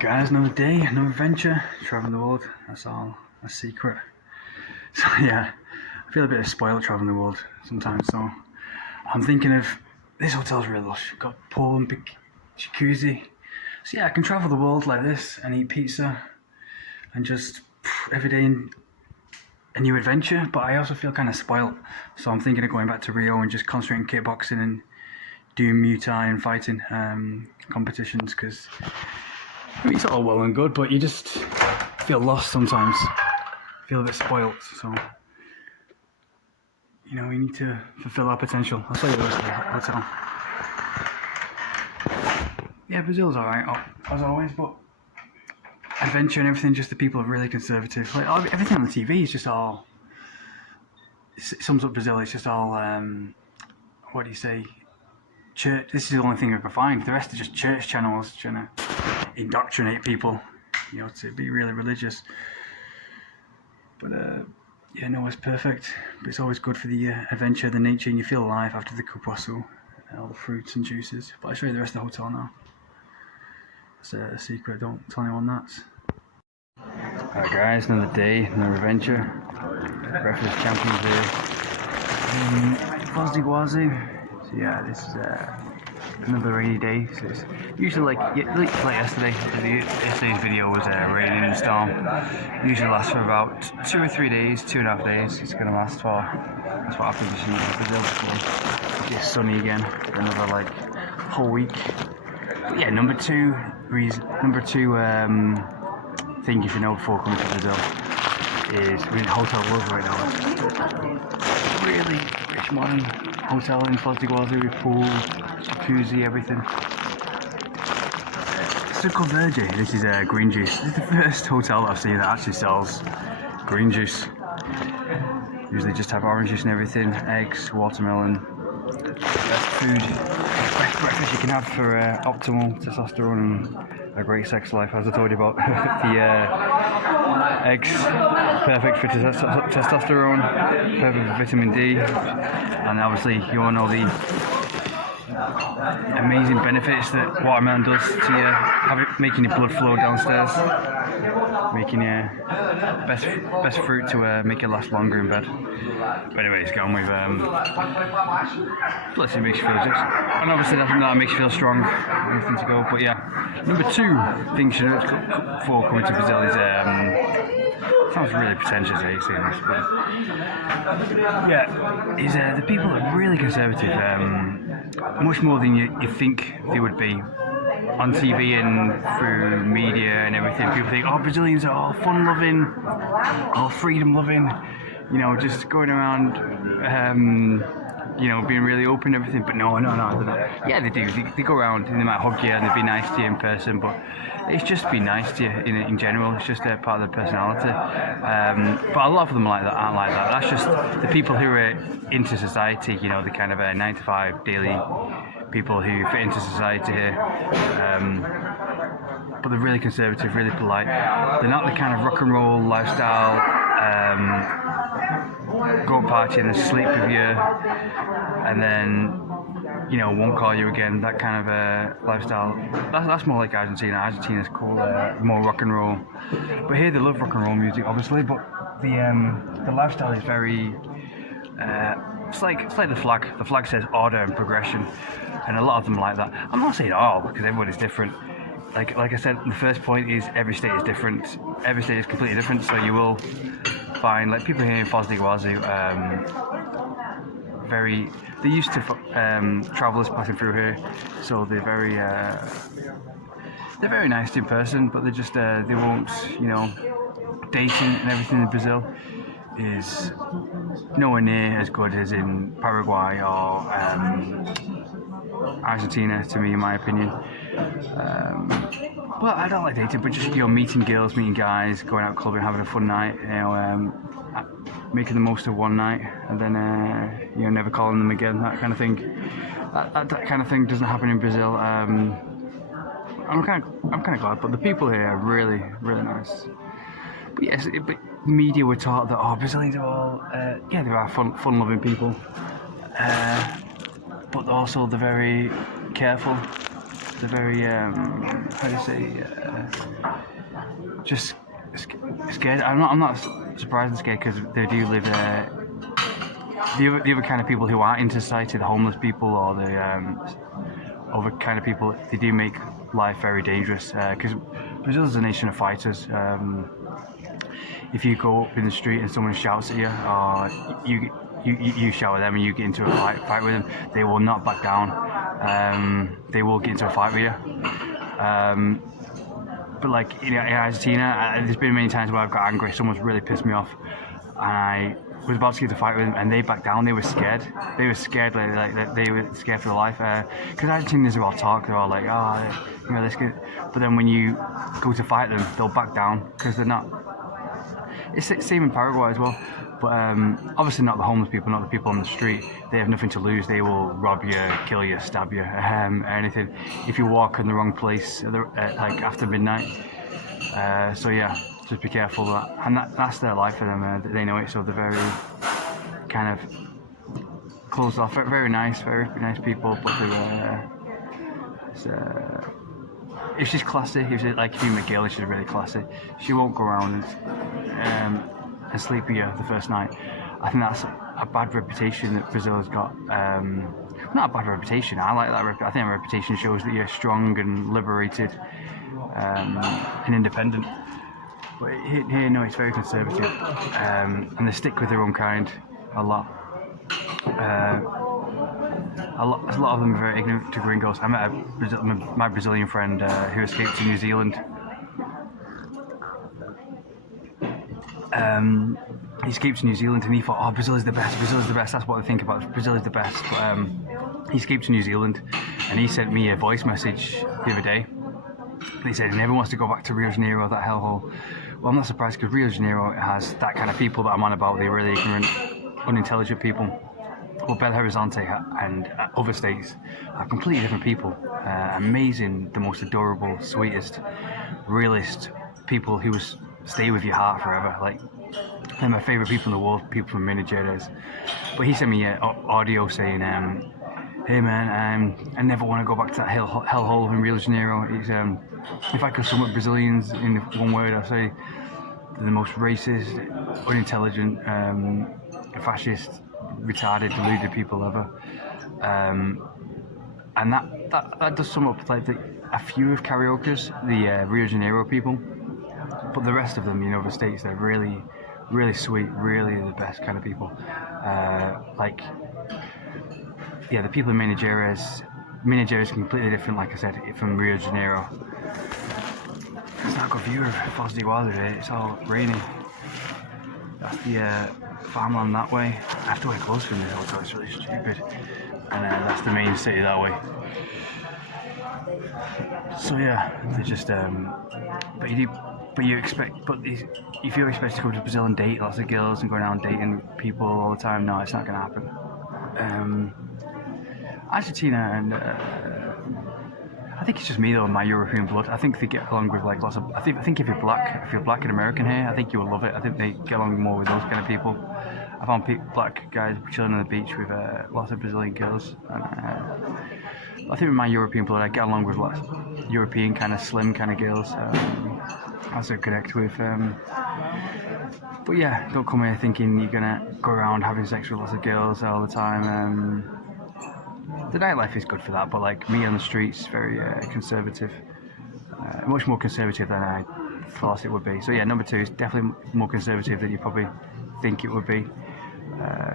Guys, another day, another adventure, traveling the world. That's all a secret. So yeah, I feel a bit spoiled traveling the world sometimes. So I'm thinking of this hotel's really lush. Got pool and big jacuzzi. So yeah, I can travel the world like this and eat pizza and just every day a new adventure. But I also feel kind of spoiled. So I'm thinking of going back to Rio and just concentrating kickboxing and doing Muay Thai and fighting competitions because. I mean, it's all well and good, but you just feel lost sometimes. Feel a bit spoilt, so we need to fulfill our potential. I'll show you the rest of the hotel. Yeah, Brazil's alright, as always, but adventure and everything, just the people are really conservative. Like everything on the TV is just all. It sums up Brazil. It's just all. What do you say? Church. This is the only thing I can find. The rest are just church channels trying to indoctrinate people, to be really religious. But yeah, no one's perfect. But it's always good for the adventure, the nature, and you feel alive after the cupuaçu, all the fruits and juices. But I'll show you the rest of the hotel now. It's a secret. Don't tell anyone that. Alright, guys, another day, another adventure. Breakfast Champions Day. Foz do Iguaçu. So yeah, this is another rainy day. So it's usually like yesterday. Yesterday's video was raining and storm. Usually lasts for about 2 or 3 days, 2.5 days. It's gonna last for. That's what happens in Brazil. So it gets sunny again for another whole week. But yeah, number two thing you should know before coming to Brazil is we're in Hotel Love right now. Really rich modern hotel in Foz do Iguaçu with pool, jacuzzi, everything. Suco Verde. This is green juice. This is the first hotel I've seen that actually sells green juice. Usually just have orange juice and everything, eggs, watermelon. Best food, best breakfast you can have for optimal testosterone and a great sex life, as I told you about. The eggs, perfect for testosterone, perfect for vitamin D, and obviously you all know the amazing benefits that watermelon does to you, making your blood flow downstairs, making your best fruit to make you last longer in bed. But anyway, it's gone with plus it makes you feel just, and obviously that makes you feel strong, everything to go. But yeah, number two thing you know before coming to Brazil is sounds really pretentious saying this, but yeah, is the people are really conservative, much more than you think they would be. On TV and through media and everything, people think, oh, Brazilians are all fun-loving, all freedom-loving, just going around, being really open and everything. But no, they're not. Yeah, they do. They go around and they might hug you and they be nice to you in person, but it's just be nice to you in general. It's just a part of their personality. But a lot of them aren't like that. That's just the people who are into society, the kind of 9 to 5 daily people who fit into society here. But they're really conservative, really polite. They're not the kind of rock and roll lifestyle, go party and sleep with you, and then won't call you again. That kind of lifestyle. That's more like Argentina. Argentina's cool, more rock and roll. But here they love rock and roll music, obviously. But the lifestyle is very. It's like the flag. The flag says order and progression, and a lot of them like that. I'm not saying all because everybody's different. Like I said, the first point is every state is different. Every state is completely different. So you will find people here in Foz do Iguaçu, they're used to travellers passing through here, so they're very nice in person, but they won't, dating and everything in Brazil is nowhere near as good as in Paraguay or Argentina, to me, in my opinion. Well, I don't like dating, but just meeting girls, meeting guys, going out clubbing, having a fun night, making the most of one night, and then never calling them again. That kind of thing. That kind of thing doesn't happen in Brazil. I'm kind of glad, but the people here are really, really nice. But yes, media were taught that Brazilians are all they are fun-loving people, but also they're very careful. They're very how do you say just scared. I'm not surprised and scared because they do live the other kind of people who aren't into society, the homeless people or the other kind of people, they do make life very dangerous because Brazil is a nation of fighters. If you go up in the street and someone shouts at you, or you shout at them and you get into a fight with them, they will not back down. They will get into a fight with you. But like in Argentina, there's been many times where I've got angry. Someone's really pissed me off, and I was about to get into a fight with them, and they backed down. They were scared. They were scared. Like they were scared for their life. Because Argentinians are all talk. They're all like, let's get. But then when you go to fight them, they'll back down because they're not. It's the same in Paraguay as well. But obviously not the homeless people, not the people on the street. They have nothing to lose. They will rob you, kill you, stab you, anything. If you walk in the wrong place, like after midnight. So yeah, just be careful of that. And that's their life for them. They know it, so they're very kind of closed off. Very nice people, but they're if she's classy, if you meet a girl and she's really classy, she won't go around and sleep with you the first night. I think that's a bad reputation that Brazil has got. Not a bad reputation. I like that. I think that reputation shows that you're strong and liberated and independent. But here, no, it's very conservative, and they stick with their own kind a lot. A lot of them are very ignorant to gringos. I met my Brazilian friend who escaped to New Zealand. He escaped to New Zealand and he thought, Brazil is the best, that's what they think about, Brazil is the best. But he escaped to New Zealand and he sent me a voice message the other day. And he said he never wants to go back to Rio de Janeiro, that hellhole. Well, I'm not surprised because Rio de Janeiro has that kind of people that I'm on about, the really ignorant, unintelligent people. Well, Belo Horizonte and other states are completely different people. Amazing, the most adorable, sweetest, realist people who will stay with your heart forever. Like, they're my favourite people in the world, people from Minas Gerais. But he sent me an audio saying, hey man, I never want to go back to that hellhole in Rio de Janeiro. If I could sum up Brazilians in one word, I'd say they're the most racist, unintelligent, fascist, retarded, deluded people ever. And that does sum up like a few of Carioca's, the Rio de Janeiro people. But the rest of them, the states, they're really, really sweet, really the best kind of people. The people in Minas Gerais is completely different, like I said, from Rio de Janeiro. It's not a good view of Foz do Iguaçu today, it's all rainy. That's the farmland that way. I have to wear clothes from this hotel, it's really stupid. And that's the main city that way. So yeah, they're just, if you expect to go to Brazil and date lots of girls and go around dating people all the time, no, it's not going to happen. Argentina and I think it's just me though, my European blood. I think they get along with like lots of. I think if you're black and American here, I think you will love it. I think they get along more with those kind of people. I found black guys chilling on the beach with lots of Brazilian girls. And, I think with my European blood, I get along with lots of European kind of slim kind of girls. As I connect with. But yeah, don't come here thinking you're gonna go around having sex with lots of girls all the time. The nightlife is good for that, but like me on the streets, very conservative, much more conservative than I thought it would be. So yeah, number 2 is definitely more conservative than you probably think it would be.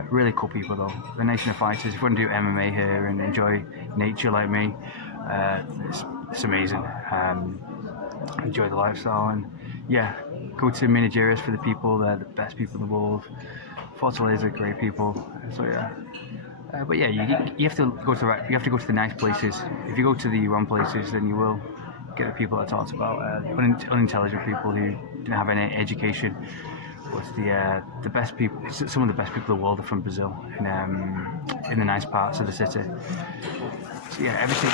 Really cool people though. The nation of fighters. If you want to do MMA here and enjoy nature like me, it's amazing. Enjoy the lifestyle and yeah, go to Minas Gerais for the people. They're the best people in the world. Fortaleza are great people. So yeah. But yeah, you have to go to the nice places. If you go to the wrong places, then you will get the people that I talked about, unintelligent people who didn't have any education. But the best people, some of the best people in the world are from Brazil, in the nice parts of the city. So yeah, everything.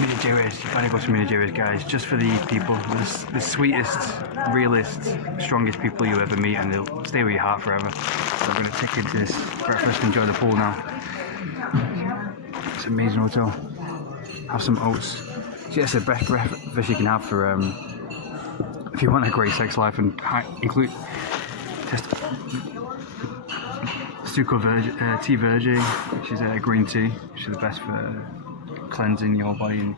Minas Gerais, you want to go to Minas Gerais, guys, just for the people, the sweetest, realest, strongest people you ever meet, and they'll stay with your heart forever. So I'm going to take into this breakfast, enjoy the pool now. It's an amazing hotel. Have some oats, it's the best breakfast you can have for if you want a great sex life, and include just Succo tea Verge, which is a green tea, which is the best for cleansing your body and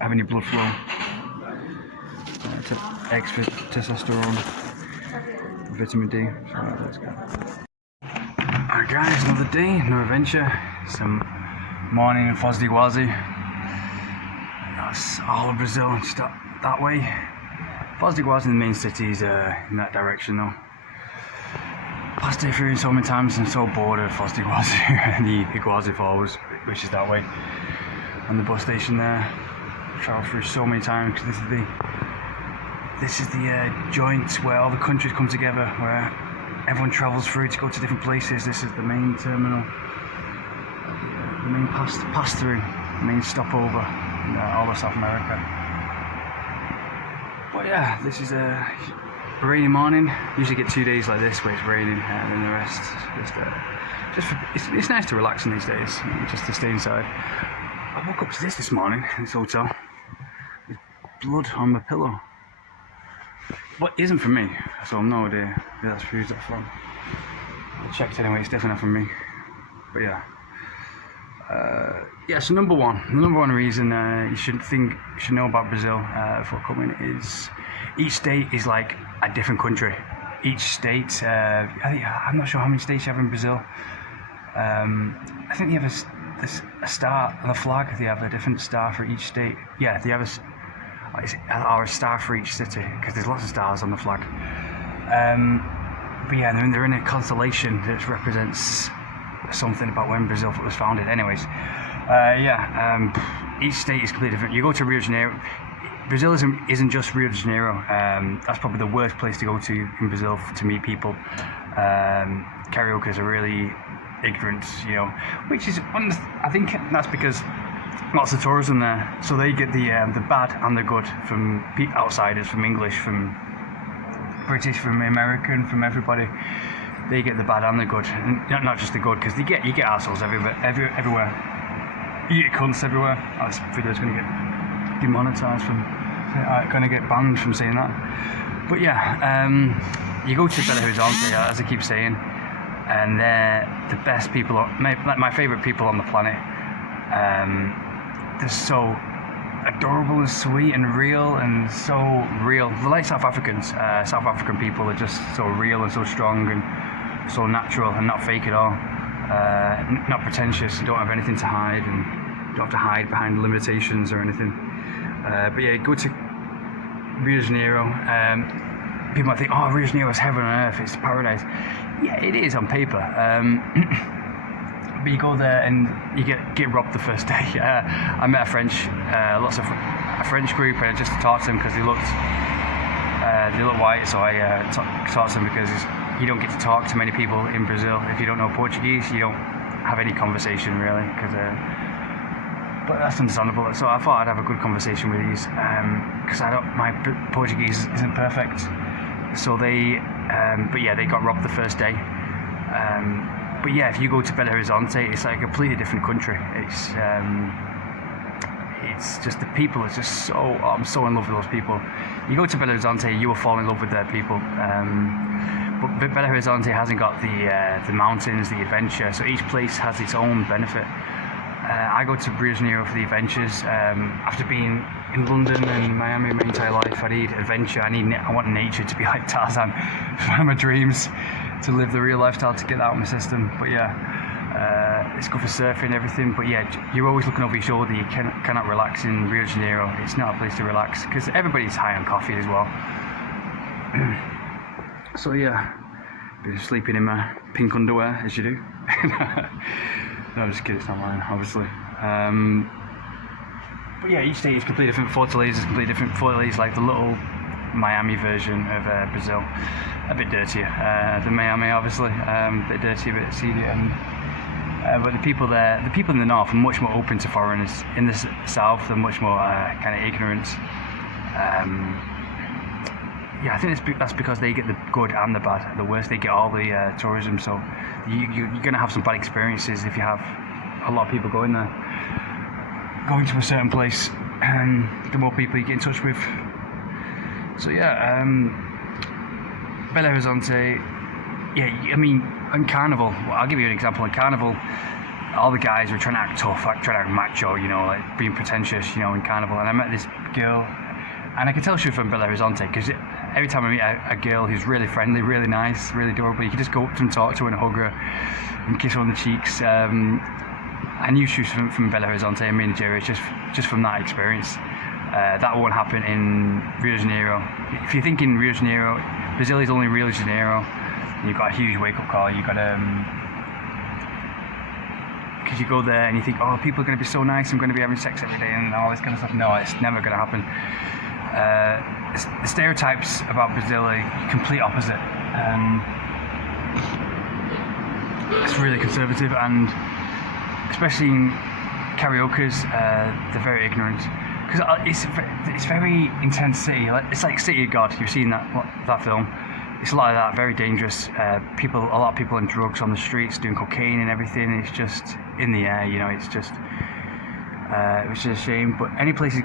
having your blood flow. Extra testosterone, vitamin D. So let's go. Alright guys, another day, another adventure. Some morning in Foz do Iguazu. That's all of Brazil, just that way. Foz do Iguazu, the main city, is in that direction though. Passed it through so many times, I'm so bored of Foz do Iguazu and the Iguazu Falls, which is that way. And the bus station there, travelled through so many times because this is the joint where all the countries come together, where everyone travels through to go to different places. This is the main terminal, the main pass through, the main stopover in all of South America. But yeah, this is a rainy morning. Usually get 2 days like this where it's raining, and then the rest it's nice to relax in these days, just to stay inside. I woke up to this morning in this hotel with blood on my pillow. But it isn't from me, so I've no idea where who's that from. I checked anyway, it's definitely not from me. But yeah. So number one reason you should know about Brazil before coming is each state is like a different country. Each state, I'm not sure how many states you have in Brazil. I think they have a star on the flag. They have a different star for each state. Yeah, they have a star for each city, because there's lots of stars on the flag. But yeah, they're in a constellation that represents something about when Brazil was founded. Anyways, each state is completely different. You go to Rio de Janeiro. Brazil isn't just Rio de Janeiro. That's probably the worst place to go to in Brazil to meet people. Cariocas are really ignorant, which is I think that's because lots of tourism there, so they get the bad and the good from outsiders, from English, from British, from American, from everybody. They get the bad and the good, and not just the good, because you get assholes everywhere. You get cunts everywhere. This video's going to get demonetized going to get banned from saying that. But yeah, you go to Belo Horizonte, as I keep saying, and they're the best people, my favourite people on the planet. They're so adorable and sweet and real, and so real. They're like South Africans. South African people are just so real and so strong and so natural and not fake at all. Not pretentious, don't have anything to hide, and don't have to hide behind limitations or anything. But yeah, go to Rio de Janeiro. People might think, oh, Rio de Janeiro is heaven on earth, it's paradise. Yeah, it is on paper. But you go there and you get robbed the first day. I met a French group, and I just talked to them because they looked white. So I talked to them because you don't get to talk to many people in Brazil if you don't know Portuguese. You don't have any conversation really, but that's understandable. So I thought I'd have a good conversation with these because my Portuguese isn't perfect. So they got robbed the first day. But yeah, if you go to Belo Horizonte, it's like a completely different country. It's just the people. It's just so I'm so in love with those people. You go to Belo Horizonte, you will fall in love with their people. But Belo Horizonte hasn't got the mountains, the adventure. So each place has its own benefit. I go to Rio de Janeiro for the adventures. After being in London and Miami my entire life, I need adventure. I want nature to be like Tarzan. It's one of my dreams, to live the real lifestyle, to get that out of my system. But yeah, it's good for surfing and everything. But yeah, you're always looking over your shoulder. You cannot relax in Rio de Janeiro. It's not a place to relax because everybody's high on coffee as well. So yeah, been sleeping in my pink underwear as you do. No, I'm just kidding, it's not mine, obviously. But yeah, each state is completely different. Fortaleza is completely different. Fortaleza is like the little Miami version of Brazil. A bit dirtier than Miami, obviously. A bit dirty, a bit seedy. But the people there, the people in the north are much more open to foreigners. In the south, they're much more kind of ignorant. Yeah, I think that's because they get the good and the bad. The worst, they get all the tourism. So you're going to have some bad experiences if you have a lot of people going there. going to a certain place, the more people you get in touch with. So yeah, Belo Horizonte. Yeah, I mean, on Carnival, I'll give you an example. On Carnival, all the guys were trying to act tough, trying to act macho, you know, like being pretentious, you know, in Carnival. And I met this girl, and I could tell she was from Belo Horizonte because every time I meet a girl who's really friendly, really nice, really adorable, you can just go up to and talk to her and hug her and kiss her on the cheeks. I knew she was from Belo Horizonte and Nigeria just from that experience. That won't happen in Rio de Janeiro. If you're thinking Rio de Janeiro, Brazil is only Rio de Janeiro. You've got a huge wake-up call. You've got because you go there and you think, oh, people are going to be so nice. I'm going to be having sex every day and all this kind of stuff. No, it's never going to happen. The stereotypes about Brazil are complete opposite. It's really conservative, and especially in karaoke's, they're very ignorant. Because it's very intense city. It's like City of God. You've seen that film. It's a lot of that. Very dangerous. A lot of people on drugs on the streets doing cocaine and everything. It's just in the air. You know, it's just which is a shame. But any place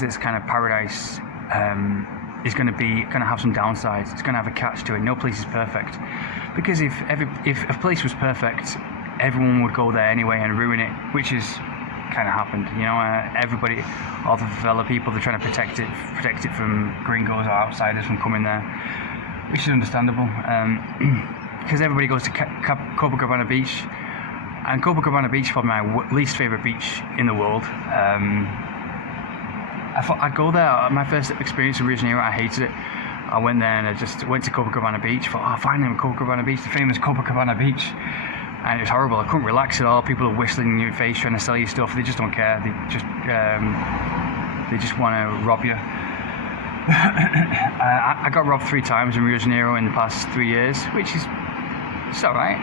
that's kind of paradise is going to have some downsides. It's going to have a catch to it. No place is perfect. Because if a place was perfect, everyone would go there anyway and ruin it, which is kind of happened. You know, everybody, all the favela people, they're trying to protect it from gringos or outsiders from coming there, which is understandable. Because everybody goes to Copacabana Beach, and Copacabana Beach is probably my least favorite beach in the world. I thought I'd go there. My first experience in Rio de Janeiro, I hated it. I went there and I just went to Copacabana Beach. Thought, oh, finally, Copacabana Beach, the famous Copacabana Beach. And it was horrible. I couldn't relax at all. People are whistling in your face, trying to sell you stuff. They just don't care. They just want to rob you. I got robbed 3 times in Rio de Janeiro in the past 3 years, which is it's all right.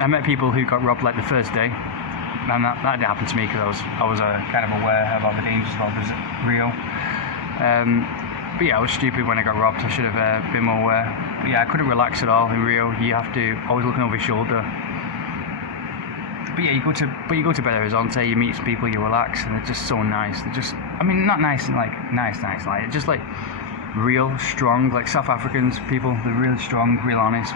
I met people who got robbed like the first day, and that didn't happen to me because I was kind of aware about the dangers of Rio. But yeah, I was stupid when I got robbed. I should have been more aware. But yeah, I couldn't relax at all in Rio. You have to always looking over your shoulder. But yeah, you go to Belo Horizonte, you meet some people, you relax, and they're just so nice. They're just, I mean, not nice and like nice, like just like real strong, like South Africans people. They're really strong, real honest,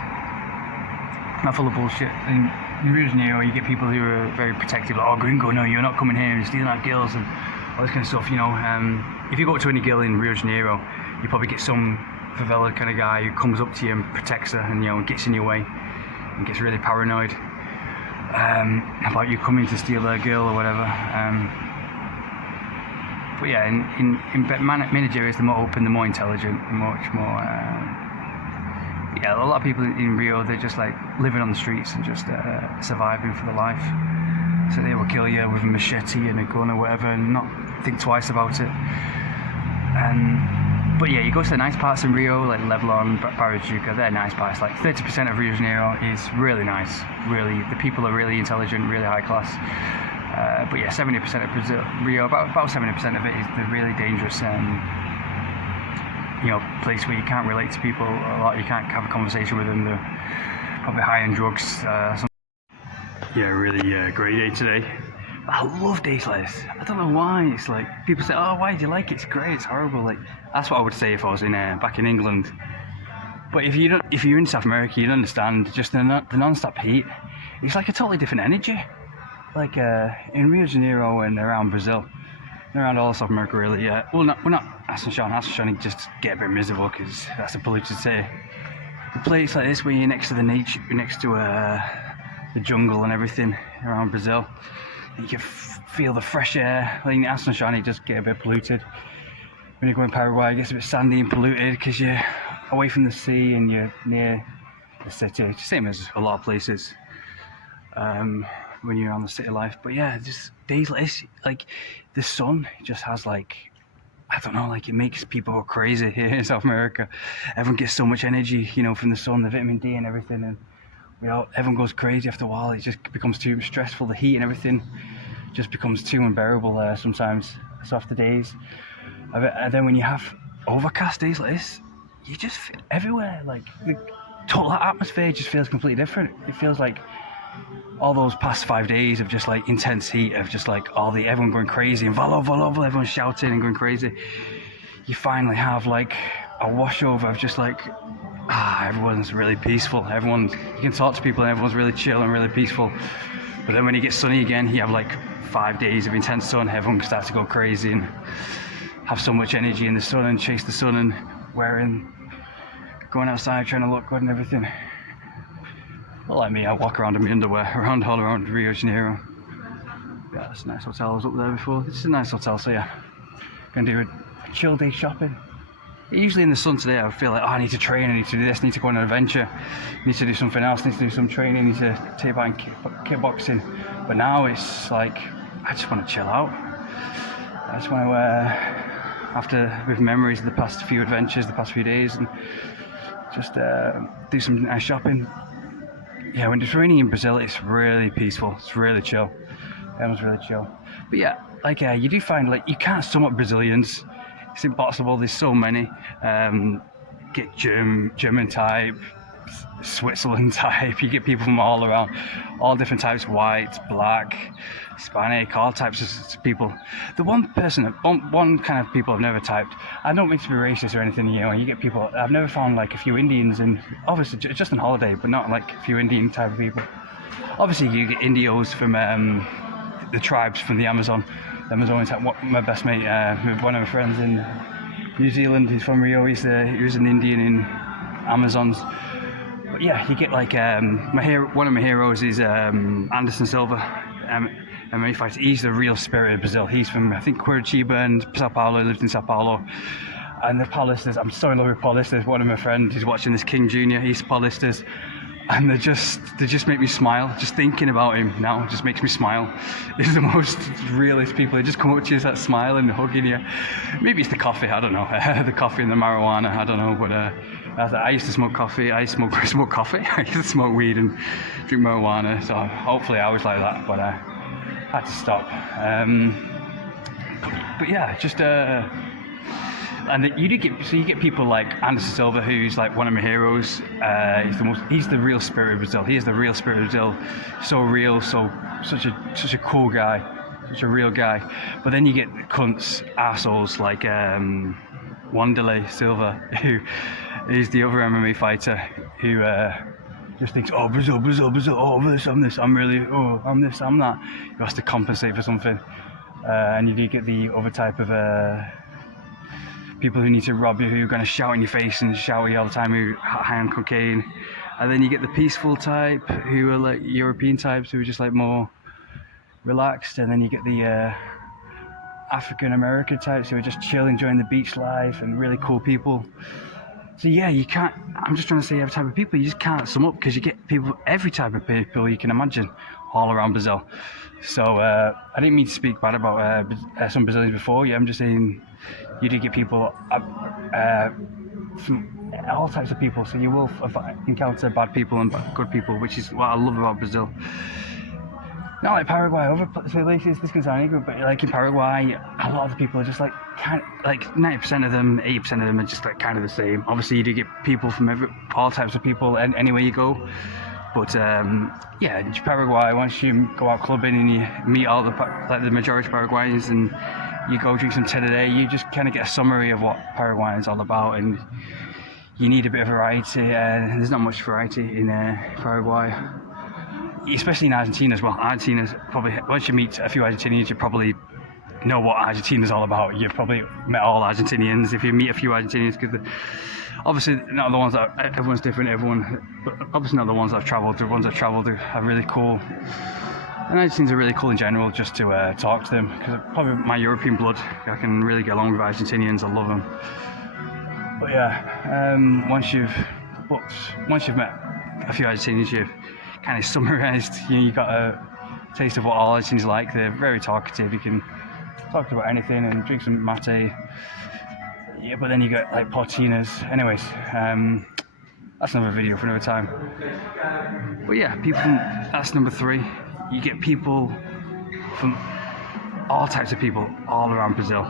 not full of bullshit. And in Rio de Janeiro, you get people who are very protective, like, oh, gringo, no, you're not coming here and stealing our girls and all this kind of stuff, you know. If you go to any girl in Rio de Janeiro, you probably get some favela kind of guy who comes up to you and protects her and, you know, gets in your way and gets really paranoid about you coming to steal their girl or whatever. But yeah, in Nigeria, they're more open, they're more intelligent, much more. Yeah, a lot of people in Rio, they're just like living on the streets and just surviving for their life. So they will kill you with a machete and a gun or whatever and not think twice about it. But yeah, you go to the nice parts in Rio, like Leblon, Barra de Juca, they're nice parts. Like 30% of Rio de Janeiro is really nice. Really, the people are really intelligent, really high class. But yeah, 70% of Rio, about 70% of it is the really dangerous, you know, place where you can't relate to people a lot. You can't have a conversation with them. They're probably high on drugs. Yeah, really great day today. I love days like this. I don't know why. It's like people say, "Oh, why do you like it? It's great. It's horrible." Like that's what I would say if I was in back in England. But if you're in South America, you'd understand. Just the non-stop heat. It's like a totally different energy. Like in Rio de Janeiro and around Brazil, and around all of South America, really. Yeah. Well, we're not Asuncion. Asuncion just get a bit miserable because that's a polluted city. A place like this where you're next to the nature, you're next to the jungle and everything around Brazil. You can feel the fresh air. Like in Asuncion, it just get a bit polluted. When you go in Paraguay, it gets a bit sandy and polluted because you're away from the sea and you're near the city. It's the same as a lot of places when you're on the city life. But yeah, just days like this, like the sun just has like, I don't know, like it makes people go crazy here in South America. Everyone gets so much energy, you know, from the sun, the vitamin D and everything, and everyone goes crazy after a while. It just becomes too stressful. The heat and everything just becomes too unbearable sometimes. So after days, and then when you have overcast days like this, you just feel everywhere, like the total atmosphere just feels completely different. It feels like all those past 5 days of just like intense heat, of just like everyone going crazy and Valo, Valo, Valo, everyone shouting and going crazy, you finally have like a washover of just like, everyone's really peaceful. You can talk to people and everyone's really chill and really peaceful. But then when it gets sunny again, you have like 5 days of intense sun, everyone starts to go crazy and have so much energy in the sun and chase the sun and going outside trying to look good and everything. Not like me, I walk around in my underwear all around Rio de Janeiro. Yeah, that's a nice hotel. I was up there before. This is a nice hotel, so yeah. Gonna do a chill day shopping. Usually in the sun today I would feel like, I need to train, I need to do this, I need to go on an adventure, I need to do something else, I need to do some training, I need to take part in kickboxing. But now it's like, I just want to chill out. I just want to, with memories of the past few adventures, the past few days, and just do some nice shopping. Yeah, when it's raining in Brazil, it's really peaceful. It's really chill. Everyone's really chill. But yeah, like you do find like you can't sum up Brazilians. It's impossible. There's so many. Get German type, Switzerland type. You get people from all around, all different types: white, black, Hispanic, all types of people. The one kind of people I've never typed. I don't mean to be racist or anything. You know, you get people. I've never found like a few Indians, and obviously just on holiday, but not like a few Indian type of people. Obviously, you get Indios from the tribes from the Amazon. The Amazonians. My best mate, one of my friends in New Zealand. He's from Rio. He was an Indian in Amazons. But yeah, you get like one of my heroes is Anderson Silva, MMA fighter. He's the real spirit of Brazil. He's from, I think, Curitiba and Sao Paulo. He lived in Sao Paulo. And the Paulistas, I'm so in love with Paulistas. One of my friends who's watching this, King Jr., he's Paulistas. And they just make me smile. Just thinking about him now just makes me smile. He's the most realist people. They just come up to you, start smiling and hugging you. Maybe it's the coffee, I don't know. The coffee and the marijuana, I don't know. But I used to smoke coffee. I smoke coffee. I used to smoke weed and drink marijuana. So hopefully I was like that. But I had to stop. But yeah, just and you get people like Anderson Silva, who's like one of my heroes. He's the real spirit of Brazil. He is the real spirit of Brazil. So real, such a cool guy, such a real guy. But then you get cunts, assholes like Wanderlei Silva, who is the other MMA fighter who just thinks, oh, Brazil, oh, I'm this, I'm this, I'm that. He has to compensate for something. And you do get the other type of people who need to rob you, who are going to shout in your face and shout at you all the time, who are high on cocaine. And then you get the peaceful type, who are like European types, who are just like more relaxed. And then you get the African American types, who are just chill, enjoying the beach life and really cool people. So yeah, you can't, I'm just trying to say every type of people, you just can't sum up, because you get people, every type of people you can imagine all around Brazil. So I didn't mean to speak bad about some Brazilians before. Yeah, I'm just saying you do get people from all types of people. So you will encounter bad people and good people, which is what I love about Brazil. Not like Paraguay, other places, this can sound good, but like in Paraguay, a lot of the people are just like 90% of them, 80% of them are just like kind of the same. Obviously, you do get people from all types of people anywhere you go. But yeah, in Paraguay, once you go out clubbing and you meet all the majority of Paraguayans and you go drink some Tereré, you just kind of get a summary of what Paraguay is all about, and you need a bit of variety. And there's not much variety in Paraguay, especially in Argentina as well. Argentina's probably, once you meet a few Argentinians, you probably know what Argentina's all about. You've probably met all Argentinians if you meet a few Argentinians, because obviously not the ones that everyone's different. But obviously not the ones that I've travelled. The ones I've travelled are really cool, and Argentinians are really cool in general. Just to talk to them, because probably my European blood, I can really get along with Argentinians. I love them. But yeah, once you've met a few Argentinians, you've kind of summarised. You got a taste of what all Argentinians like. They're very talkative. You can talk about anything and drink some mate. Yeah, but then you get like portinas. Anyways, that's another video for another time. But yeah, that's number 3. You get people from all types of people all around Brazil.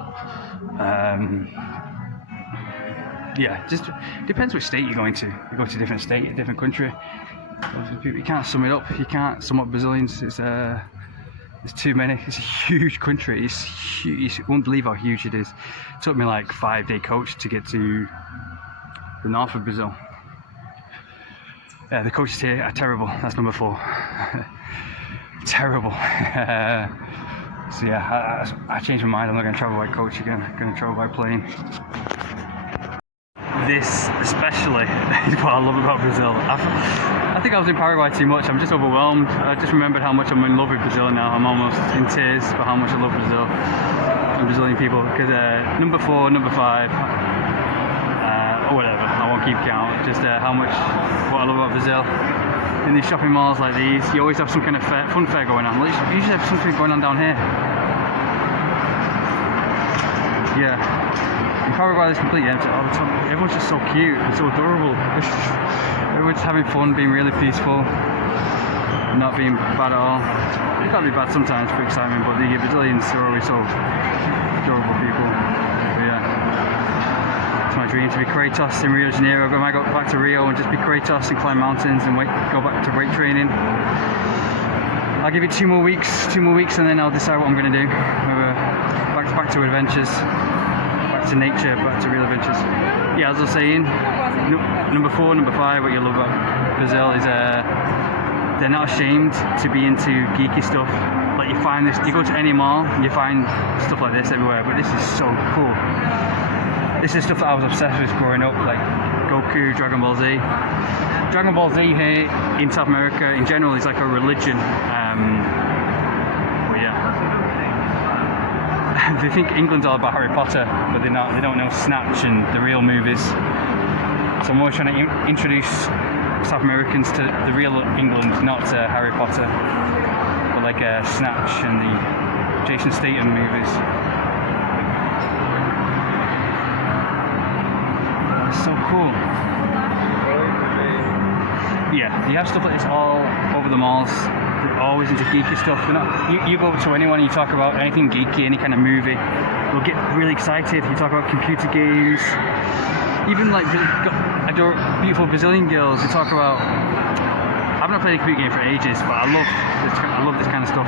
Yeah, just depends which state you're going to. You go to a different state, a different country. You can't sum it up. You can't sum up Brazilians. There's too many. It's a huge country. It's huge. You won't believe how huge it is. It took me like 5-day coach to get to the north of Brazil. The coaches here are terrible. That's number 4. Terrible. So yeah, I changed my mind. I'm not going to travel by coach again. I'm going to travel by plane. This especially is what I love about Brazil. I think I was in Paraguay too much. I'm just overwhelmed. I just remembered how much I'm in love with Brazil now. I'm almost in tears for how much I love Brazil and Brazilian people. Because number 4, number 5, or whatever, I won't keep count. Just how much what I love about Brazil. In these shopping malls like these, you always have some kind of fun fair going on. Well, you usually have something going on down here. Yeah. In Paraguay it's completely empty all the time. Everyone's just so cute and so adorable. Everyone's having fun, being really peaceful, not being bad at all. It can be bad sometimes for excitement, but the Brazilians are always so adorable people. But yeah. It's my dream to be Kratos in Rio de Janeiro. I might go back to Rio and just be Kratos and climb mountains and go back to weight training. I'll give it 2 more weeks, and then I'll decide what I'm going to do. Back to adventures, back to nature, back to real adventures. Yeah, as I was saying, number 4, number 5, what you love about Brazil is they're not ashamed to be into geeky stuff. Like you find this, you go to any mall, you find stuff like this everywhere, but this is so cool. This is stuff that I was obsessed with growing up, like Goku, Dragon Ball Z. Dragon Ball Z here in South America in general is like a religion. But yeah. They think England's all about Harry Potter, but they're not. They don't know Snatch and the real movies. So I'm always trying to introduce South Americans to the real England, not Harry Potter, but like Snatch and the Jason Statham movies. So cool. Yeah, you have stuff like this all over the malls. They're always into geeky stuff. You go to anyone and you talk about anything geeky, any kind of movie, they'll get really excited. You talk about computer games, even like adore beautiful Brazilian girls. You talk about. I've not played a computer game for ages, but I love this kind of stuff.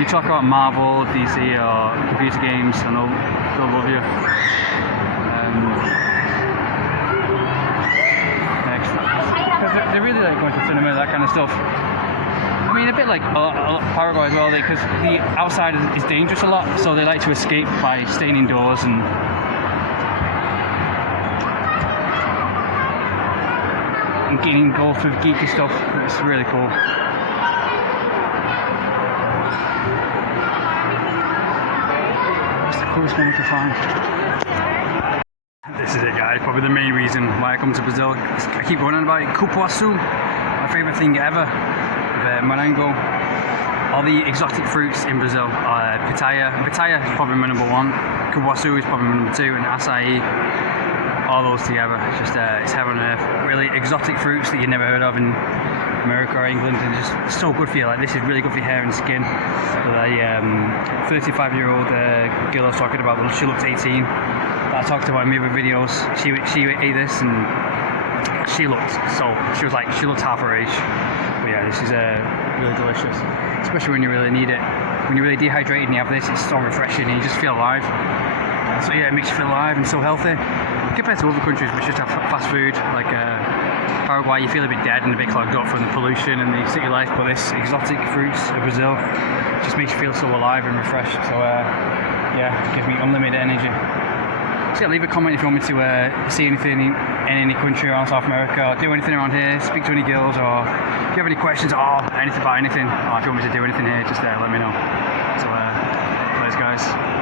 You talk about Marvel, DC, or computer games, and they'll love you. They really like going to cinema, that kind of stuff. I mean, a bit like Paraguay as well, because the outside is dangerous a lot, so they like to escape by staying indoors and getting engulfed with geeky stuff. It's really cool. What's the coolest one we can find? This is it, guys. Probably the main reason why I come to Brazil. I keep going on about it. Cupuaçu, my favourite thing ever. The morango, all the exotic fruits in Brazil. Pitaya is probably my number 1. Cupuaçu is probably my number 2, and acai. All those together, it's heaven on earth. Really exotic fruits that you never heard of in America or England, and just so good for you. Like this is really good for your hair and skin. So the 35-year-old girl I was talking about, she looked 18. I talked about in my other videos. She ate this and she looked half her age. But yeah, this is really delicious, especially when you really need it. When you're really dehydrated and you have this, it's so refreshing and you just feel alive. So yeah, it makes you feel alive and so healthy. Compared to other countries which just have fast food, like Paraguay, you feel a bit dead and a bit clogged up from the pollution and the city life, but this exotic fruits of Brazil just makes you feel so alive and refreshed. So yeah, it gives me unlimited energy. So yeah, leave a comment if you want me to see anything in any country around South America, or do anything around here, speak to any girls, or if you have any questions or anything about anything, or if you want me to do anything here, just let me know. So, thanks guys.